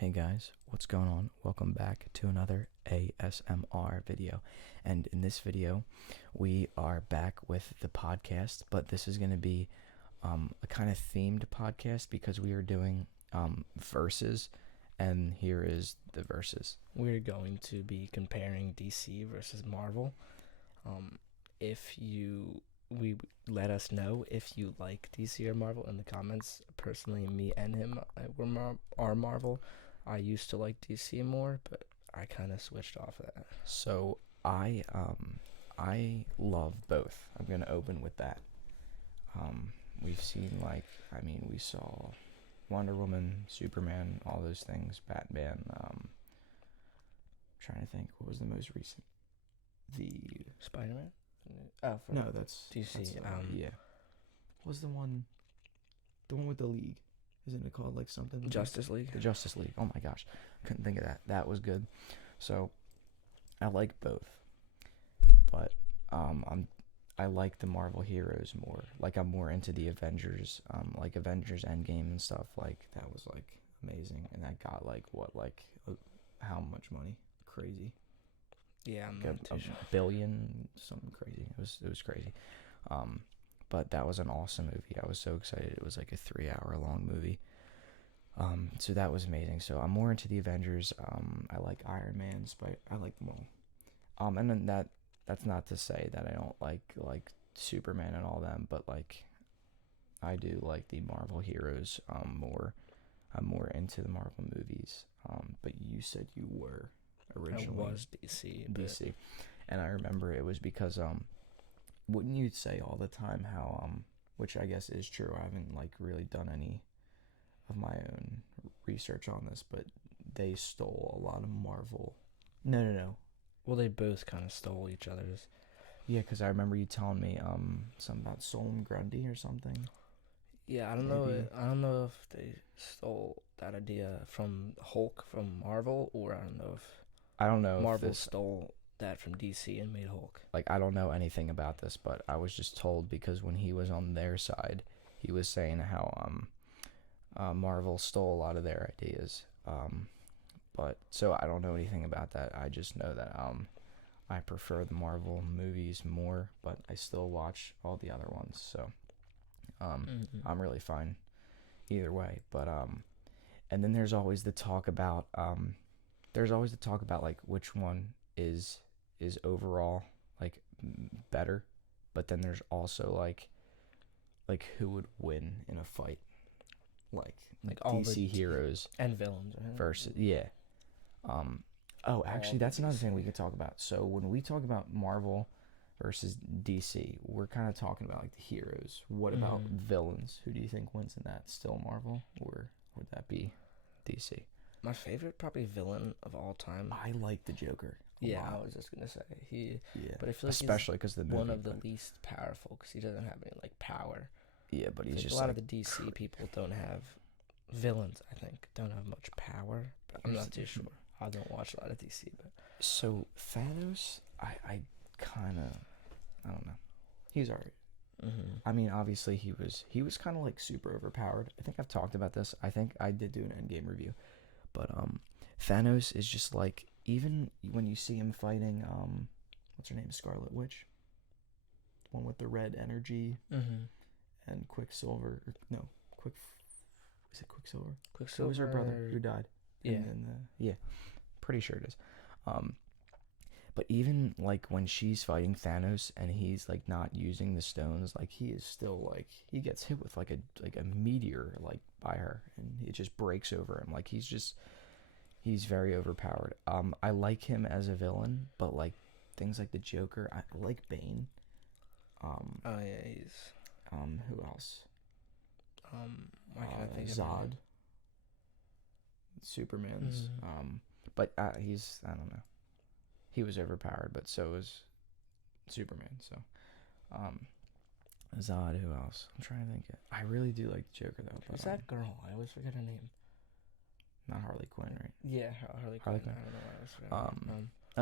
Hey guys, what's going on? Welcome back to another ASMR video. And in this video, we are back with the podcast, but this is going to be a kind of themed podcast because we are doing verses, and here is the verses. We're going to be comparing DC versus Marvel. We let us know if you like DC or Marvel in the comments. Personally, me and him are Marvel. I used to like DC more, but I kind of switched off of that. So I love both. I'm gonna open with that. We've seen we saw Wonder Woman, Superman, all those things, Batman. Trying to think, what was the most recent? The Spider-Man. No, that's DC. That's, yeah. What was the one? The one with the League. Isn't it called like something? Justice League. The Justice League. Oh my gosh, couldn't think of that. That was good. So I like both, but I like the Marvel heroes more. Like I'm more into the Avengers, like Avengers Endgame and stuff. Like that was like amazing, and that got how much money? Crazy. Yeah, I'm like not too sure. $1 billion, something crazy. It was crazy. But that was an awesome movie. I was so excited. It was like a 3-hour long movie. So that was amazing. So I'm more into the Avengers. I like Iron Man, I like them all. And then that's not to say that I don't like Superman and all them, but like I do like the Marvel heroes more. I'm more into the Marvel movies. But you said you were originally. I was DC. DC. And I remember it was because wouldn't you say all the time how which I guess is true. I haven't like really done any of my own research on this, but they stole a lot of Marvel. No. Well, they both kind of stole each other's. Yeah, because I remember you telling me something about Solomon Grundy or something. Yeah, I don't know if they stole that idea from Hulk from Marvel, or I don't know Marvel if stole that from DC and made Hulk. Like I don't know anything about this, but I was just told because when he was on their side, he was saying how Marvel stole a lot of their ideas. But so I don't know anything about that. I just know that I prefer the Marvel movies more, but I still watch all the other ones. So I'm really fine either way. But and then there's always the talk about like which one is overall like better, but then there's also like who would win in a fight, like all DC heroes and villains, right? versus actually that's another thing we could talk about. So when we talk about Marvel versus DC, we're kind of talking about like the heroes. What about villains? Who do you think wins in that? Still Marvel, or would that be DC? My favorite probably villain of all time. I like the Joker. Yeah, I was just gonna say but I feel like especially because the movie, one of the least powerful because he doesn't have any like power. Yeah, but he's just a lot of the DC people don't have villains. I think don't have much power. But I'm not too sure. I don't watch a lot of DC, but so Thanos, I kind of, I don't know. He's alright. I mean, obviously he was kind of like super overpowered. I think I've talked about this. I think I did do an Endgame review, but Thanos is just like, even when you see him fighting what's her name, Scarlet Witch, the one with the red energy, and Quicksilver. No, is it Quicksilver? Quicksilver. It was her brother who died. Yeah. And then pretty sure it is. But even like when she's fighting Thanos and he's like not using the stones, like he is still like, he gets hit with like a meteor like by her, and it just breaks over him. Like he's very overpowered. I like him as a villain, but like things like the Joker, I like Bane. He's who else? why can't I think Zod. of Superman's. But he's, I don't know. He was overpowered, but so was Superman. So, Zod. Who else? I'm trying to think. I really do like the Joker though. Who's that girl? I always forget her name. Not Harley Quinn, right? Yeah, Harley Quinn. I don't know why I always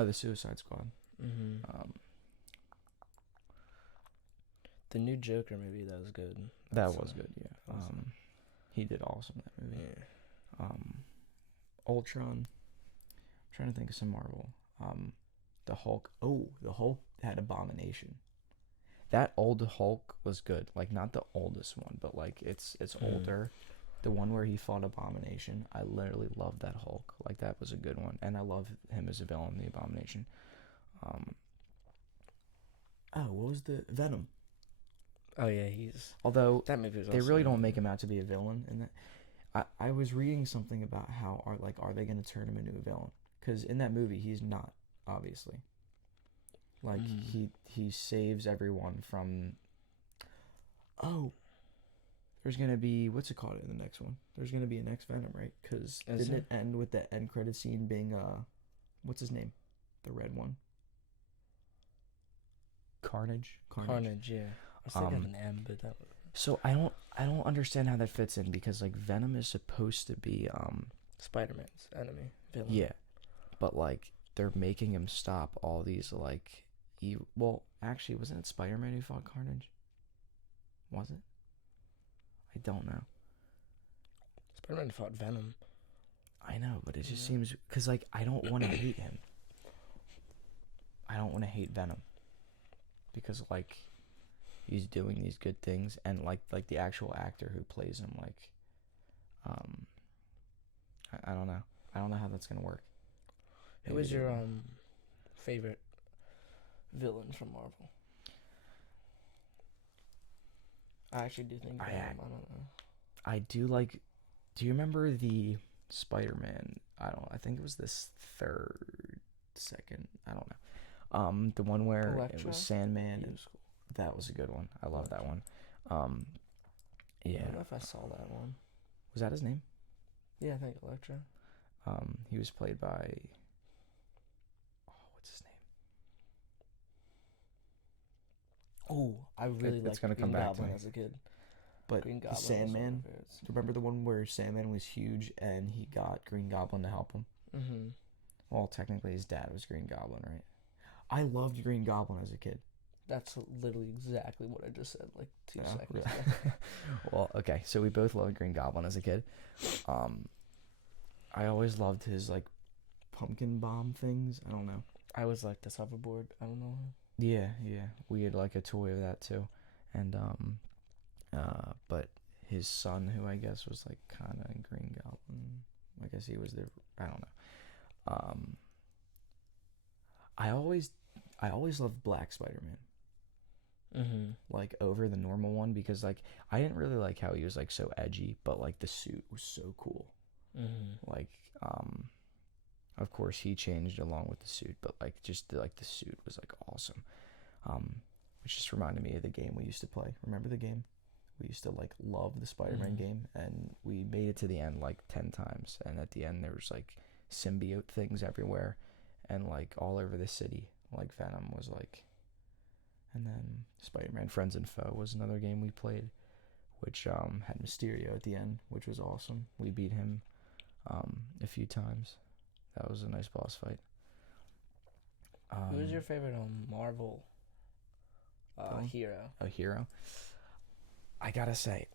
forget. The Suicide Squad. The new Joker movie, that was good. That was good. Yeah. He did awesome in that movie. Yeah. Ultron. I'm trying to think of some Marvel. The Hulk. Oh, the Hulk had Abomination. That old Hulk was good. Like not the oldest one, but like it's older. The one where he fought Abomination. I literally love that Hulk. Like that was a good one, and I love him as a villain, the Abomination. Um. Oh, what was the Venom? Oh yeah, he's Although that movie was they also really don't good. make him out to be a villain, and that I was reading something about how are they going to turn him into a villain? Because in that movie he's not, obviously. Like he saves everyone from. Oh, there's gonna be what's it called in the next one? There's gonna be a next Venom, right? Because didn't it end with the end credit scene being what's his name, the red one? Carnage. Carnage, yeah. I was thinking of an M, but that was... So I don't understand how that fits in because like Venom is supposed to be Spider-Man's enemy villain. yeah, but like they're making him stop all these like well, actually, wasn't it Spider-Man who fought Carnage? Was it? I don't know. Spider-Man fought Venom. I know, but it just seems because like I don't want to hate him. I don't want to hate Venom because like he's doing these good things, and like the actual actor who plays him, like I don't know. I don't know how that's gonna work. Who was your favorite villain from Marvel? I actually do think Venom. I don't know. I do like. Do you remember the Spider-Man? I think it was this second. I don't know. The one where Electro? It was Sandman. He was cool. That was a good one. I love that one. Yeah. I don't know if I saw that one. Was that his name? Yeah, I think Electro. He was played by. Oh, what's his name? Oh, I really liked gonna Green come back to Goblin me. as a kid. But Green Goblin Sandman. Remember the one where Sandman was huge and he got Green Goblin to help him? Mm-hmm. Well, technically his dad was Green Goblin, right? I loved Green Goblin as a kid. That's literally exactly what I just said, like 2 seconds Really? ago. Well, okay, so we both loved Green Goblin as a kid. I always loved his like pumpkin bomb things. I don't know. I was like this hoverboard. I don't know. Yeah. We had like a toy of that too, and but his son, who I guess was like kind of Green Goblin, I guess he was the. I don't know. I always loved Black Spider-Man. Like over the normal one because like I didn't really like how he was like so edgy, but like the suit was so cool. Like of course he changed along with the suit, but like just the suit was like awesome. Which just reminded me of the game we used to play. Remember the game? We used to like love the Spider-Man game, and we made it to the end like 10 times, and at the end there was like symbiote things everywhere and like all over the city. Like Venom was like. And then Spider-Man Friends and Foe was another game we played, which had Mysterio at the end, which was awesome. We beat him a few times. That was a nice boss fight. Who was your favorite Marvel hero? A hero? I gotta say,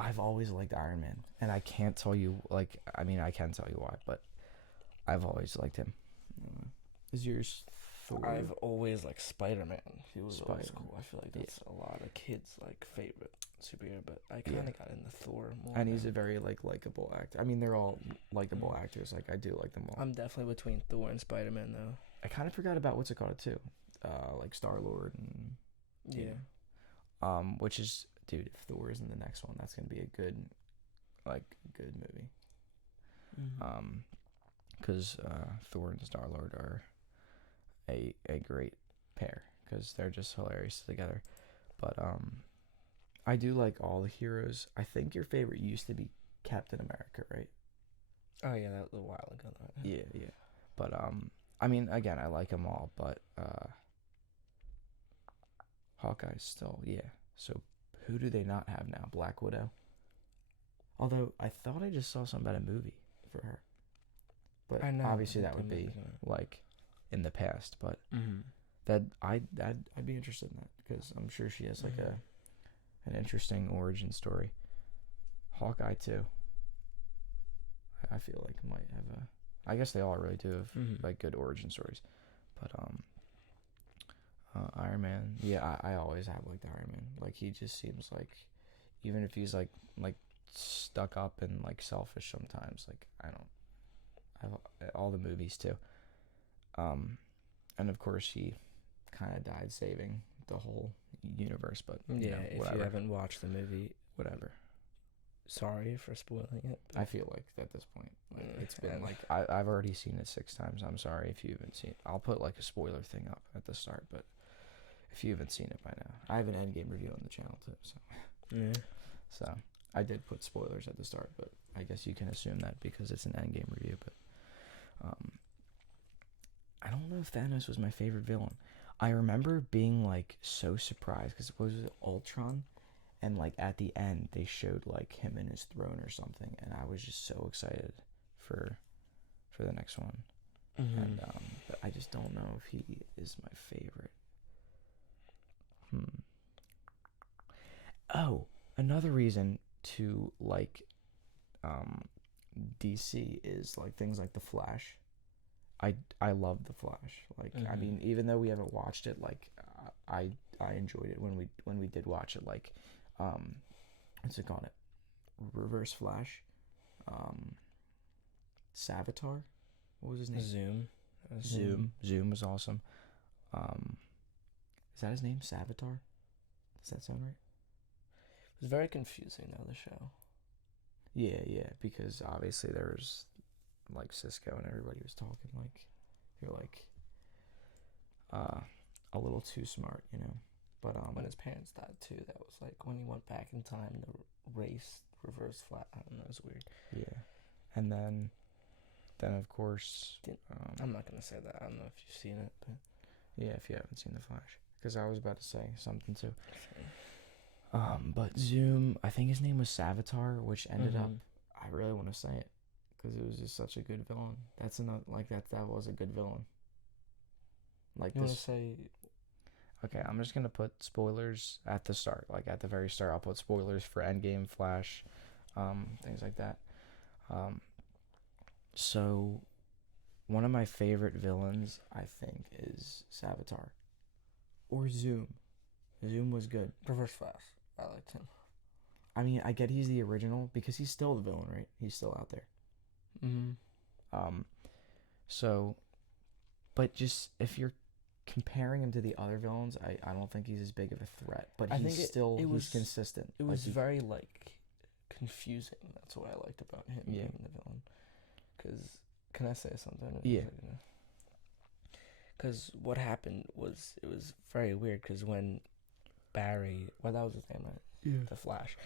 I've always liked Iron Man, and I can't tell you, like, I mean, I can tell you why, but I've always liked him. Is yours Thor? I've always liked Spider-Man. He was always Spider-Man. cool. I feel like that's a lot of kids' like favorite superhero, but I kind of got into Thor more. And he's a very like likable actor. I mean, they're all likable actors. Like I do like them all. I'm definitely between Thor and Spider-Man though. I kind of forgot about what's it called too, like Star-Lord and which is, dude, if Thor is in the next one, that's gonna be a good movie. Because Thor and Star-Lord are a great pair because they're just hilarious together. But I do like all the heroes. I think your favorite used to be Captain America, right? Oh yeah, that was a while ago. Yeah. But I mean, again, I like them all, but Hawkeye's still, yeah. So who do they not have now? Black Widow. Although I thought I just saw something about a movie for her, but I know, obviously that would be like in the past. But that I'd be interested in that because I'm sure she has like an interesting origin story. Hawkeye too. I feel like might have I guess they all really do have Mm-hmm. like good origin stories. But Iron Man, yeah, I always have liked Iron Man. Like he just seems like, even if he's like stuck up and like selfish sometimes, like I don't. All the movies too. And of course he kind of died saving the whole universe, but Yeah, if whatever. you haven't watched the movie, Whatever. sorry for spoiling it. I feel like at this point, like, it's been and- like I've already seen it 6 times. I'm sorry if you haven't seen it. I'll put like a spoiler thing up at the start, but if you haven't seen it by now, I have an Endgame review on the channel too. So I did put spoilers at the start, but I guess you can assume that because it's an Endgame review. But I don't know if Thanos was my favorite villain. I remember being like so surprised because was it Ultron, and like at the end they showed like him in his throne or something, and I was just so excited for the next one. Mm-hmm. And but I just don't know if he is my favorite. Oh, another reason to like DC is like things like The Flash. I love The Flash. Like I mean, even though we haven't watched it, like I enjoyed it when we did watch it. Like what's it called? Reverse Flash. Savitar. What was his name? Zoom was awesome. Is that his name? Savitar? Does that sound right? It was very confusing though, the show. Yeah, because obviously there was like Cisco and everybody was talking like you're like a little too smart, But When his parents died too, that was like when he went back in time to race reverse flat. I don't know, it was weird. yeah, and then of course I'm not gonna say that. I don't know if you've seen it, but yeah, if you haven't seen The Flash, because I was about to say something too. But Zoom, I think his name was Savitar, which ended up, I really want to say it because it was just such a good villain. That's another like that was a good villain. Like you want to this. say Okay, I'm just gonna put spoilers at the start, like at the very start. I'll put spoilers for Endgame, Flash, things like that. So one of my favorite villains, I think, is Savitar or Zoom. Zoom was good. reverse flash? I liked him. I mean, I get he's the original because he's still the villain, right? He's still out there. So, but just if you're comparing him to the other villains, I don't think he's as big of a threat. But I he's think still was consistent. It was very like confusing. That's what I liked about him being the villain. Cause can I say something? Yeah. Because what happened was it was very weird. Because when Barry, that was his name, right? Yeah. The Flash,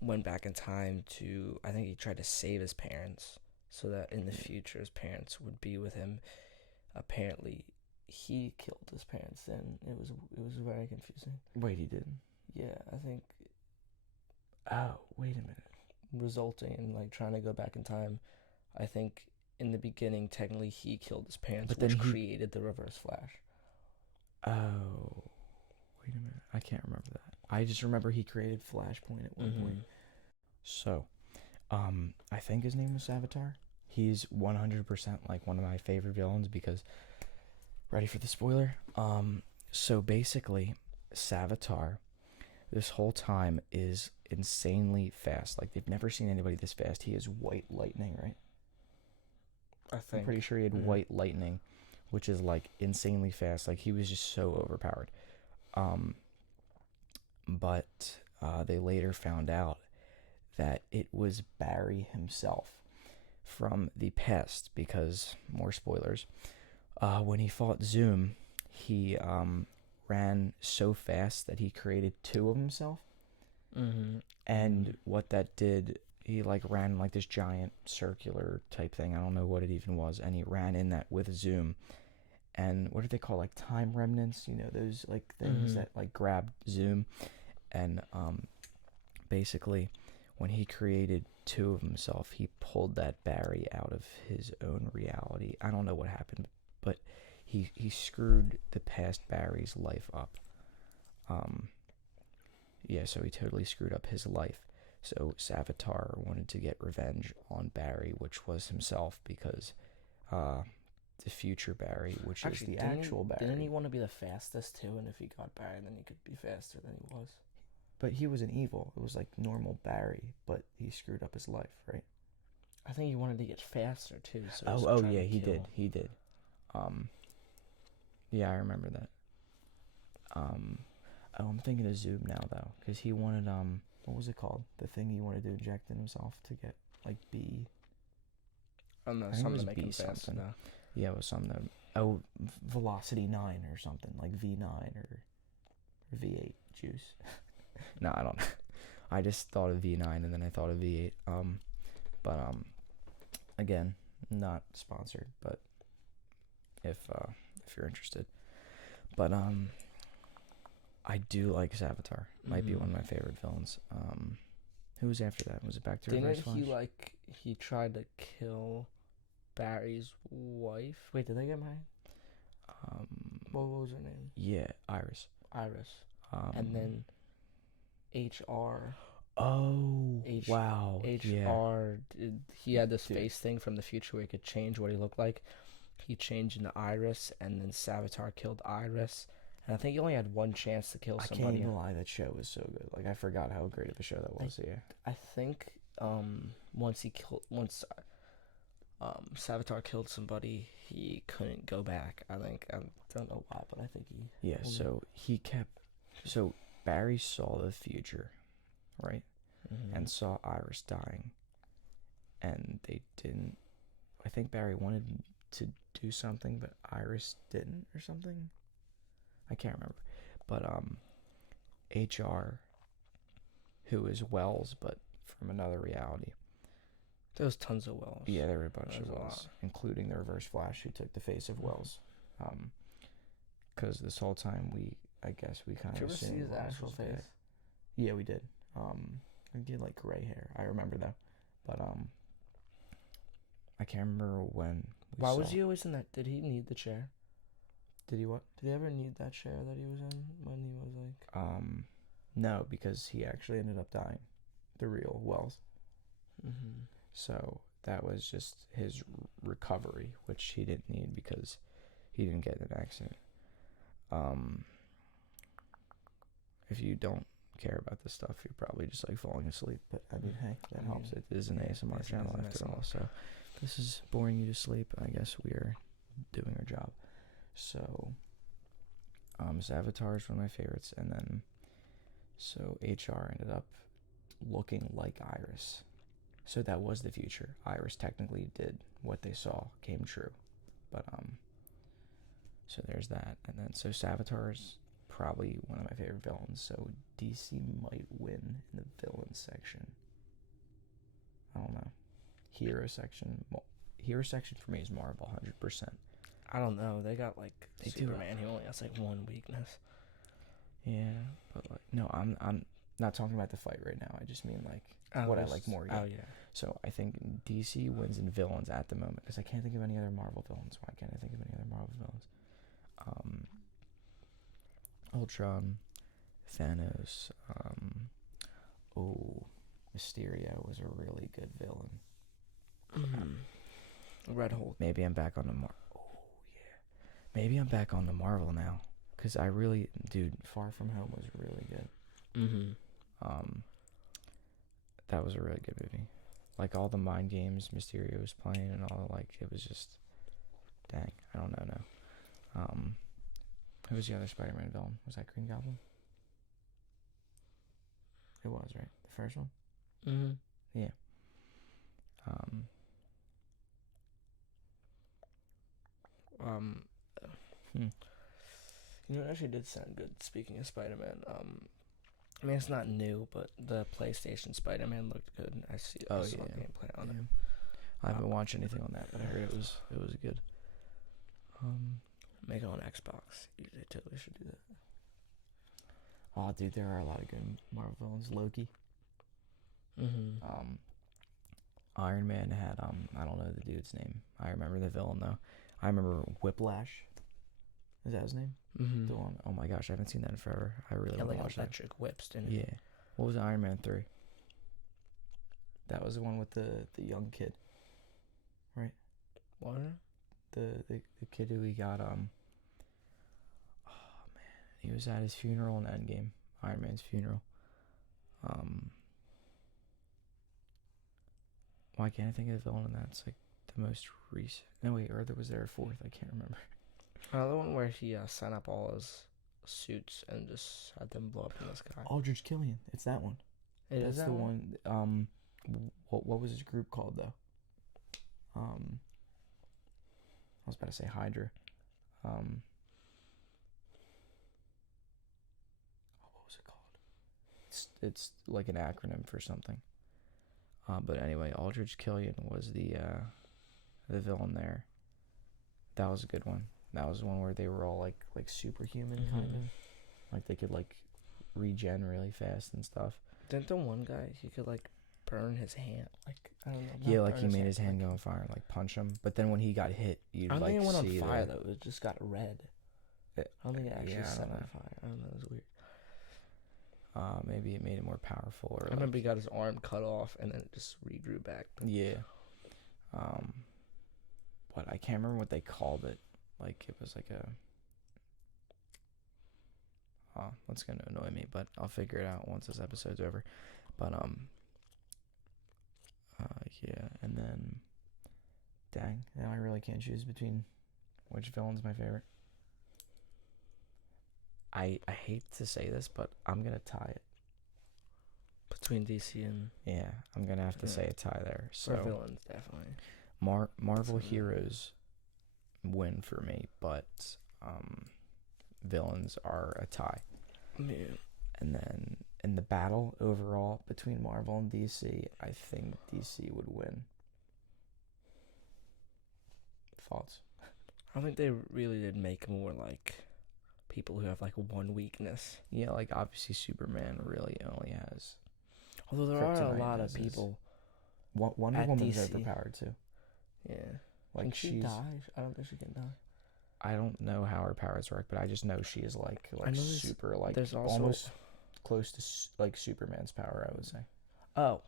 went back in time to, I think he tried to save his parents so that in the future his parents would be with him. Apparently, he killed his parents. Then it was very confusing. Wait, he didn't. Yeah, I think Oh, wait a minute. resulting in like trying to go back in time. I think in the beginning, technically, he killed his parents, But then which he- created the Reverse Flash. Oh, wait a minute. I can't remember that. I just remember he created Flashpoint at one point. So, I think his name was Savitar. He's 100% like one of my favorite villains because, ready for the spoiler? So basically, Savitar, this whole time is insanely fast. Like they've never seen anybody this fast. He is white lightning, right? I think. I'm pretty sure he had white lightning, which is like insanely fast. Like he was just so overpowered. But they later found out that it was Barry himself from the past because, more spoilers, when he fought Zoom, he ran so fast that he created two of himself. And what that did, he like ran like this giant circular type thing. I don't know what it even was. And he ran in that with Zoom. And what do they call, like time remnants? Those like things that like grab Zoom. And basically, when he created two of himself, he pulled that Barry out of his own reality. I don't know what happened, but he screwed the past Barry's life up. Yeah, so he totally screwed up his life. So Savitar wanted to get revenge on Barry, which was himself, because the future Barry, which is the actual Barry. Didn't he want to be the fastest too? And if he got Barry, then he could be faster than he was. But he was an evil. It was like normal Barry, but he screwed up his life, right? I think he wanted to get faster too. So yeah, he did. He did. Yeah, I remember that. I'm thinking of Zoom now though, because he wanted what was it called? The thing he wanted to inject in himself to get like B. I don't know, something to make him faster now. Yeah, it was something. Velocity 9 or something, like V9 or V8 juice. No, I don't know. I just thought of V9 and then I thought of V8. But again, not sponsored, but if you're interested. But I do like Savitar. Might be one of my favorite villains. Who was after that? Was it back to Reverse Flash? He tried to kill Barry's wife? Wait, did they get married? What was her name? Yeah, Iris. And then HR. Oh, wow. HR, he had this face thing from the future where he could change what he looked like. He changed into Iris, and then Savitar killed Iris. And I think he only had one chance to kill somebody. I can't even lie, that show was so good. Like, I forgot how great of a show that was. I think once Savitar killed somebody, he couldn't go back. I don't know why, but I think he... Yeah, so Barry saw the future, right? Mm-hmm. And saw Iris dying. And they didn't... I think Barry wanted to do something, but Iris didn't or something. I can't remember. But HR, who is Wells, but from another reality. There was tons of Wells. Yeah, there were a bunch of Wells, including the Reverse Flash, who took the face of Wells. Because this whole time I guess we kind of assumed his actual face. Yeah, we did. He had like gray hair. I remember though, but I can't remember when. Why was he always in that? Did he need the chair? Did he what? Did he ever need that chair that he was in when he was like? No, because he actually ended up dying. The real Wells. Mm-hmm. So that was just his recovery, which he didn't need because he didn't get in an accident. If you don't care about this stuff, you're probably just like falling asleep. But I mean, hey, that helps. It is an ASMR channel after all. So this is boring you to sleep. I guess we are doing our job. So, Savitar is one of my favorites, and then, so HR ended up looking like Iris. So that was the future. Iris technically did what they saw, came true. But, so there's that. And then, so Savitar is probably one of my favorite villains, so DC might win in the villain section. I don't know. Hero section for me is Marvel, 100%. I don't know. They got like Superman. He only has like one weakness. Yeah, but like no, I'm not talking about the fight right now. I just mean like what I like more. Oh yeah. So I think DC wins in villains at the moment because I can't think of any other Marvel villains. Why can't I think of any other Marvel villains? Ultron, Thanos. Mysterio was a really good villain. Mm-hmm. Red Hulk. Maybe I'm back on the Maybe I'm back on the Marvel now, because I really, dude, Far From Home was really good. Mm-hmm. That was a really good movie. Like, all the mind games Mysterio was playing and all, like, it was just, dang, I don't know now. Who was the other Spider-Man villain? Was that Green Goblin? It was, right? The first one? Mm-hmm. Yeah. You know, it actually did sound good. Speaking of Spider-Man, I mean, it's not new, but the PlayStation Spider-Man looked good. I saw gameplay on it. I haven't watched anything on that, but I heard it was good. Make it on Xbox. They totally should do that. Oh, dude, there are a lot of good Marvel villains. Loki. Mm-hmm. Iron Man had I don't know the dude's name. I remember the villain though. I remember Whiplash. Is that his name? Mm-hmm. The one. Oh my gosh, I haven't seen that in forever. I really want to watch that. Electric whips, didn't it? Yeah. What was Iron Man 3? That was the one with the young kid, right? What? The kid who we got oh man, he was at his funeral in Endgame, Iron Man's funeral. Why can't I think of the villain in that? It's like the most recent. No wait, or was there a fourth? I can't remember. The one where he sent up all his suits and just had them blow up in the sky. Aldrich Killian. It's that one. That's the one. What was his group called though? I was about to say Hydra. What was it called? It's like an acronym for something. But anyway, Aldrich Killian was the villain there. That was a good one. That was the one where they were all like superhuman kind of, like they could like regen really fast and stuff. Didn't the one guy, he could like burn his hand? Like, I don't know. Yeah, like he made his hand go on fire and like punch him. But then when he got hit, you'd I don't like think it went on see fire though. It just got red. I don't think it actually yeah, I set don't on know. fire. I don't know. It was weird. Maybe it made it more powerful. Or I remember he got his arm cut off and then it just regrew back. Yeah. But I can't remember what they called it. Like it was like a. Oh, that's gonna annoy me, but I'll figure it out once this episode's over. But yeah, and then, dang, now I really can't choose between which villain's my favorite. I hate to say this, but I'm gonna tie it. Between DC and... Yeah, I'm gonna have to say a tie there. So for villains, definitely. Marvel heroes win for me, but villains are a tie. Yeah. And then in the battle overall between Marvel and DC, I think DC would win. Thoughts? I think they really did make more like people who have like one weakness. Yeah, like obviously Superman really only has. Although there are a Kryptonite lot of as his- people. Wonder at Woman's DC. overpowered too. Yeah. Like Can she she's. die? I don't think she can die. I don't know how her powers work, but I just know she is like I know super like there's also... almost close to like Superman's power. I would say. Oh.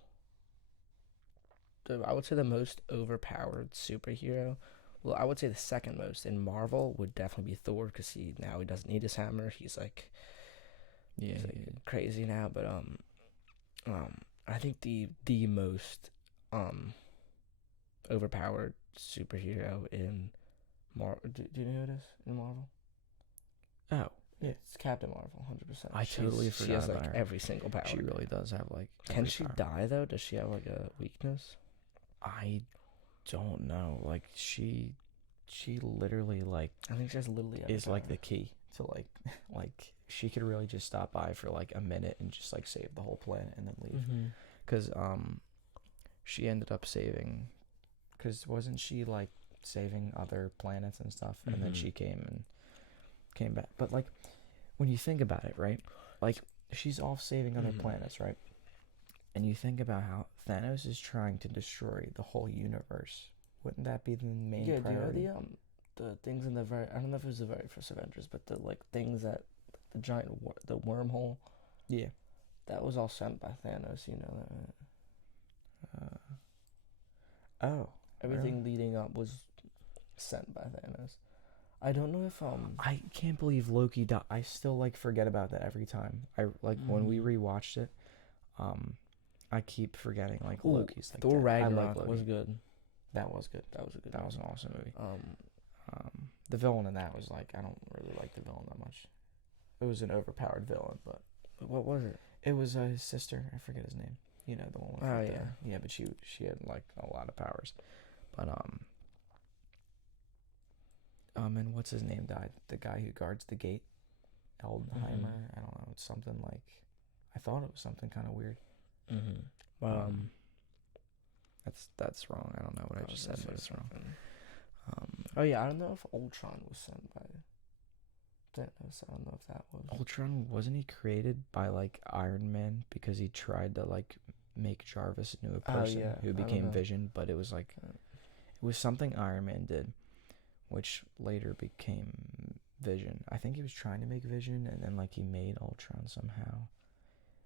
I would say the most overpowered superhero. Well, I would say the second most in Marvel would definitely be Thor, because he doesn't need his hammer. He's like, Yeah. he's, like, crazy now. But I think the most overpowered superhero in Marvel. Do you know who it is in Marvel? Oh. Yeah, it's Captain Marvel, 100%. I totally forgot She has about like her. every single power. She really does have like. Can every she power. die though? Does she have like a weakness? I don't know. Like she literally like I think she has literally every is like power. the key to like like she could really just stop by for like a minute and just like save the whole planet and then leave. Cause she ended up saving. Cause wasn't she like saving other planets and stuff, and then she came back. But like when you think about it, right? Like she's off saving other planets, right? And you think about how Thanos is trying to destroy the whole universe. Wouldn't that be the main priority? Do you know the things in the very... I don't know if it was the very first Avengers, but the like things that... The giant... the wormhole... Yeah. That was all sent by Thanos, you know that, right? Oh. Everything leading up was sent by Thanos. I don't know if... I can't believe Loki died. I still like forget about that every time. I like when we rewatched it. I keep forgetting like Loki's like Thor dead. Ragnarok Loki. was good. That was good. That was a good That one. was an awesome movie. Um, The villain in that was like, I don't really like the villain that much. It was an overpowered villain, but what was it? it was his sister. I forget his name. You know, the one with Oh, the, yeah. yeah, but she had like a lot of powers. But and what's his name died? The guy who guards the gate, Eldheimer. I don't know. It's something like, I thought it was something kind of weird. That's wrong. I don't know what I just said, but it's wrong. Oh yeah, I don't know if Ultron was sent by Thanos. I don't know if that was. Ultron, wasn't he created by like Iron Man because he tried to like make Jarvis into a person yeah, who I don't became know. Vision, but it was like it was something Iron Man did, which later became Vision. I think he was trying to make Vision, and then like he made Ultron somehow,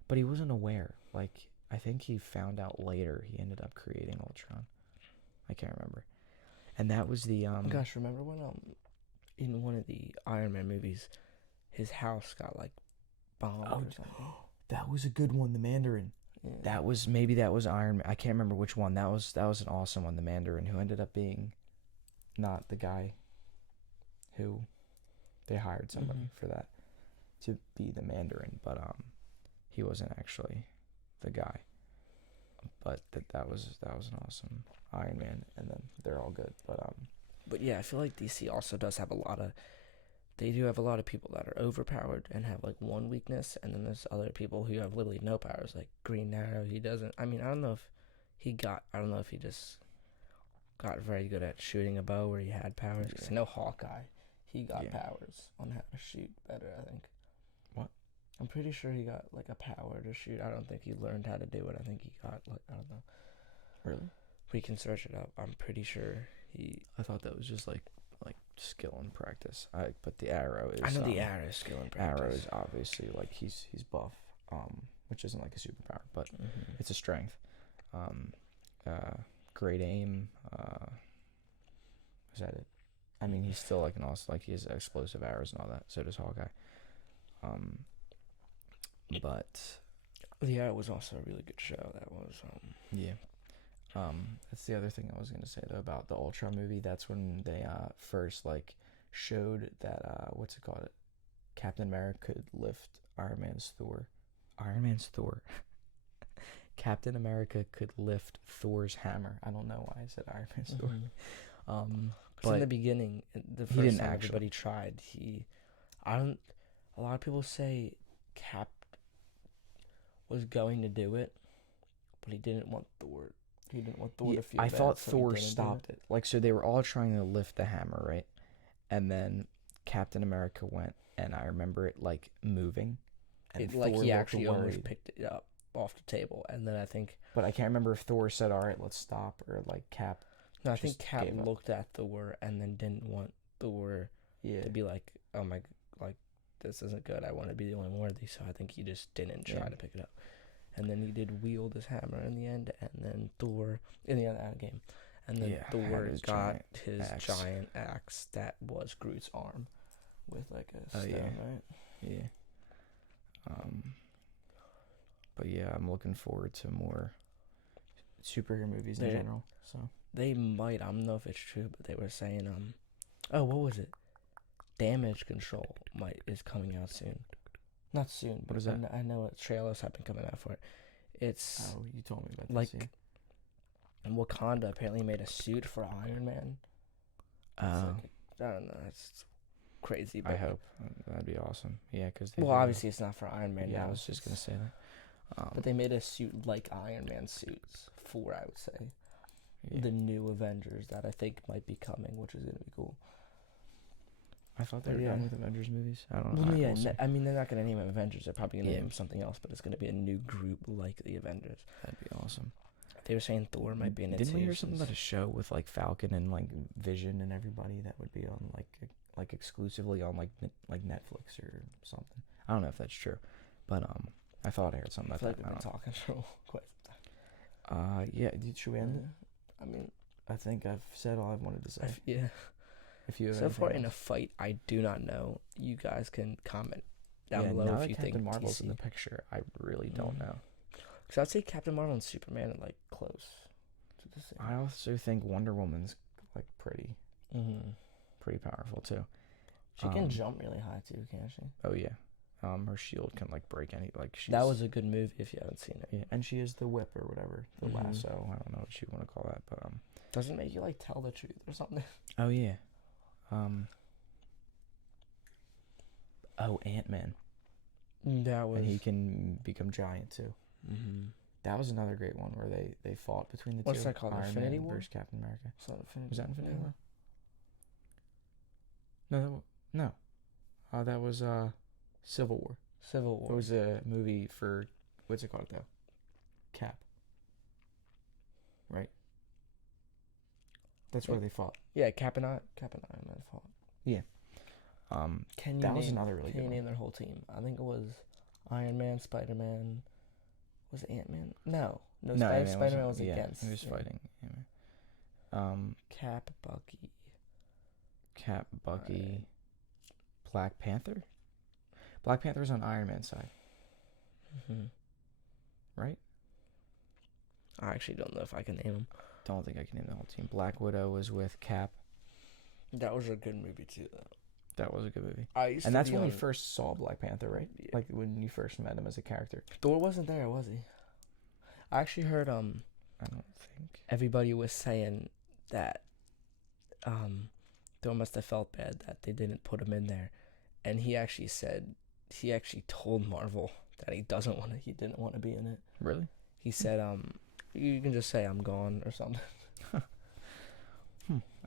but he wasn't aware. Like I think he found out later he ended up creating Ultron. I can't remember. And that was the Gosh, remember when in one of the Iron Man movies, his house got like bombed or something? That was a good one, the Mandarin. Yeah. That was Iron Man. I can't remember which one. That was an awesome one, the Mandarin, who ended up being not the guy who they hired somebody for that to be the Mandarin, but he wasn't actually the guy. But that was an awesome Iron Man, and then they're all good. But yeah, I feel like DC also does have they do have a lot of people that are overpowered and have like one weakness, and then there's other people who have literally no powers, like Green Arrow. He doesn't. I mean, I don't know if he just got very good at shooting a bow where he had powers. Because I know Hawkeye, he got powers on how to shoot better, I think. What? I'm pretty sure he got like a power to shoot. I don't think he learned how to do it. I think he got like, I don't know. Really? We can search it up. I'm pretty sure he. I thought that was just like skill and practice. But the arrow is. I know the arrow is skill and practice. Arrow is obviously like he's buff, which isn't like a superpower, but it's a strength. Great aim. Is that it? I mean, he's still like an awesome, like he has explosive arrows and all that. So does Hawkeye. But the Arrow was also a really good show. That was yeah. That's the other thing I was gonna say though about the Ultron movie. That's when they first like showed that what's it called? Captain America could lift Iron Man's Thor. Captain America could lift Thor's hammer. I don't know why I said Iron Man's Thor. But in the beginning, the first time everybody tried, a lot of people say Cap was going to do it, but he didn't want Thor. He didn't want Thor to feel I bad, thought so Thor stopped it. Like, so they were all trying to lift the hammer, right? And then Captain America went, and I remember it like moving. And like he actually almost picked it up off the table, and then I think. But I can't remember if Thor said, "All right, let's stop," or like Cap. No, I think Cap looked at Thor and then didn't want Thor to be like, "Oh my, like this isn't good. I want to be the only worthy." So I think he just didn't try to pick it up. And then he did wield his hammer in the end, and then Thor in the end of the game, and then Thor got his giant axe that was Groot's arm, with like a stone, right? Yeah. But yeah, I'm looking forward to more superhero movies in general. So they might. I don't know if it's true, but they were saying oh, what was it? Damage Control is coming out soon. Not soon, but what is that? I know trailers have been coming out for it. It's you told me about like, this. And Wakanda apparently made a suit for Iron Man. I don't know. It's crazy. But I hope that'd be awesome. Yeah, because obviously it's not for Iron Man. Yeah, now, I was just gonna say that. But they made a suit like Iron Man suits for, I would say, the new Avengers that I think might be coming, which is gonna be cool. I thought they were done with Avengers movies. I don't know. Well, I mean, they're not going to name them Avengers. They're probably going to name them something else, but it's going to be a new group like the Avengers. That'd be awesome. They were saying Thor might be in it. Didn't we hear something about a show with like Falcon and like Vision and everybody that would be on like exclusively on like Netflix or something? I don't know if that's true, but I thought I heard something about that. We've been talking for quite some time. Yeah. Should we end it? I mean, I think I've said all I wanted to say. Yeah. If you so far in a fight, I do not know. You guys can comment down below now if you think Captain Marvel's DC. in the picture. I really don't know. Because I'd say Captain Marvel and Superman are like close to the same. I also think Wonder Woman's like pretty powerful too. She can jump really high too, can't she? Oh yeah. Her shield can like break any That was a good movie if you haven't seen it. Yeah, and she is the whip or whatever, the lasso. I don't know what you want to call that, but doesn't make you like tell the truth or something. Oh yeah. Ant-Man. That was. And he can become giant too. That was another great one where they fought between the two. What's that called? Iron Infinity Man War versus Captain America. Was that Infinity War? No. That was Civil War. Civil War. It was a movie for what's it called though? Cap. Right. That's where they fought. Yeah, Cap and Iron Man fought. Yeah. Can you name their whole team? I think it was Iron Man, Spider-Man. Was it Ant-Man? No, Ant-Man Spider-Man was wasn't- against. he was yeah. fighting Ant-Man. Cap, Bucky. Cap, Bucky, Alright. Black Panther. Black Panther was on Iron Man's side, hmm right? I actually don't know if I can name them. Don't think I can name the whole team. Black Widow was with Cap. That was a good movie too, though. That was a good movie. I used And to that's be when we on- first saw Black Panther, right? Yeah. Like when you first met him as a character. Thor wasn't there, was he? I actually heard I don't think. everybody was saying that Thor must have felt bad that they didn't put him in there, and he actually told Marvel that he didn't want to be in it. Really? He said you can just say I'm gone or something.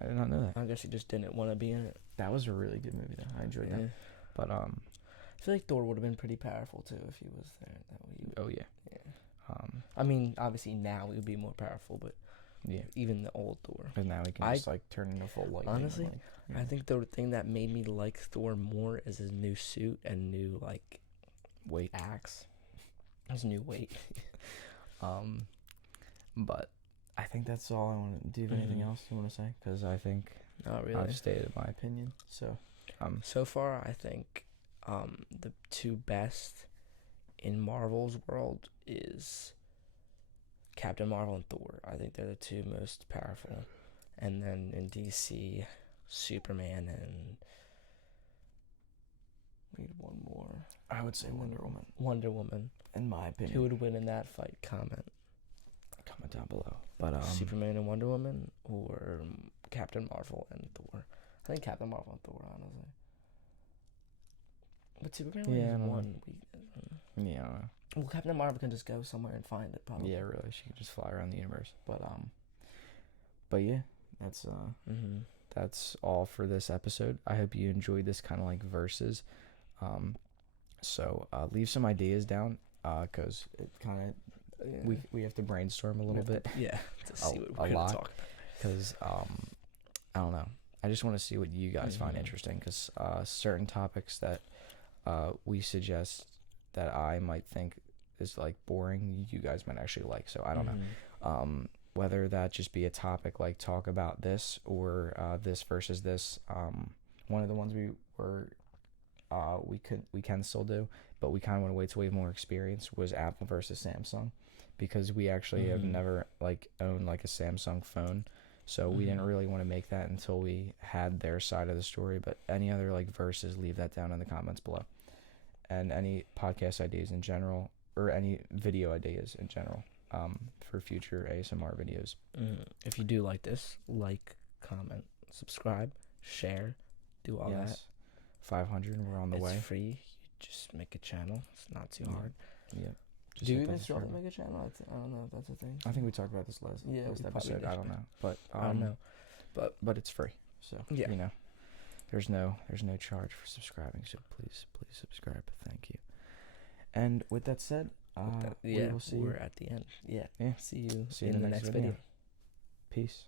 I did not know that. I guess he just didn't want to be in it. That was a really good movie, though. I enjoyed that. But I feel like Thor would have been pretty powerful too if he was there. oh yeah. I mean, obviously now he would be more powerful, but Yeah. even the old Thor. Because now he can just like turn into full lightning. Honestly, and, like, I think the thing that made me like Thor more is his new suit and new like weight. axe. His new weight. But I think that's all I want to do. You have anything else you want to say? Because I think Not really. I've stated my opinion. So, So far, I think the two best in Marvel's world is Captain Marvel and Thor. I think they're the two most powerful. And then in DC, Superman and we need one more. I would say Wonder Woman. Wonder Woman. In my opinion. Who would win in that fight? Comment Comment down below. But Superman and Wonder Woman or Captain Marvel and Thor. I think Captain Marvel and Thor, honestly. But Superman only has one weakness. Yeah. Well, Captain Marvel can just go somewhere and find it, probably. Yeah, really. She can just fly around the universe. But yeah, that's all for this episode. I hope you enjoyed this kind of like verses. So leave some ideas down, cause it kind of we have to brainstorm a little bit. Yeah, to see what we're gonna talk about. Cause I don't know. I just want to see what you guys find interesting. Cause certain topics that we suggest that I might think is like boring, you guys might actually like. So I don't know. Whether that just be a topic like talk about this or this versus this. One of the ones we can still do, but we kind of want to wait till we have more experience was Apple versus Samsung, because we actually have never like owned like a Samsung phone, so we didn't really want to make that until we had their side of the story. But any other like verses, leave that down in the comments below, and any podcast ideas in general or any video ideas in general for future ASMR videos. If you do like this, like, comment, subscribe, share, do all that. 500, we're on the way. It's free. You just make a channel. It's not too hard. Yeah. Do you even still have to make a channel? I don't know if that's a thing. I think we talked about this last episode. I don't know, but I don't know, but it's free. So yeah, there's no charge for subscribing. So please subscribe. Thank you. And with that said, we will see. We're at the end. Yeah. Yeah. See you in the next video. video. Peace.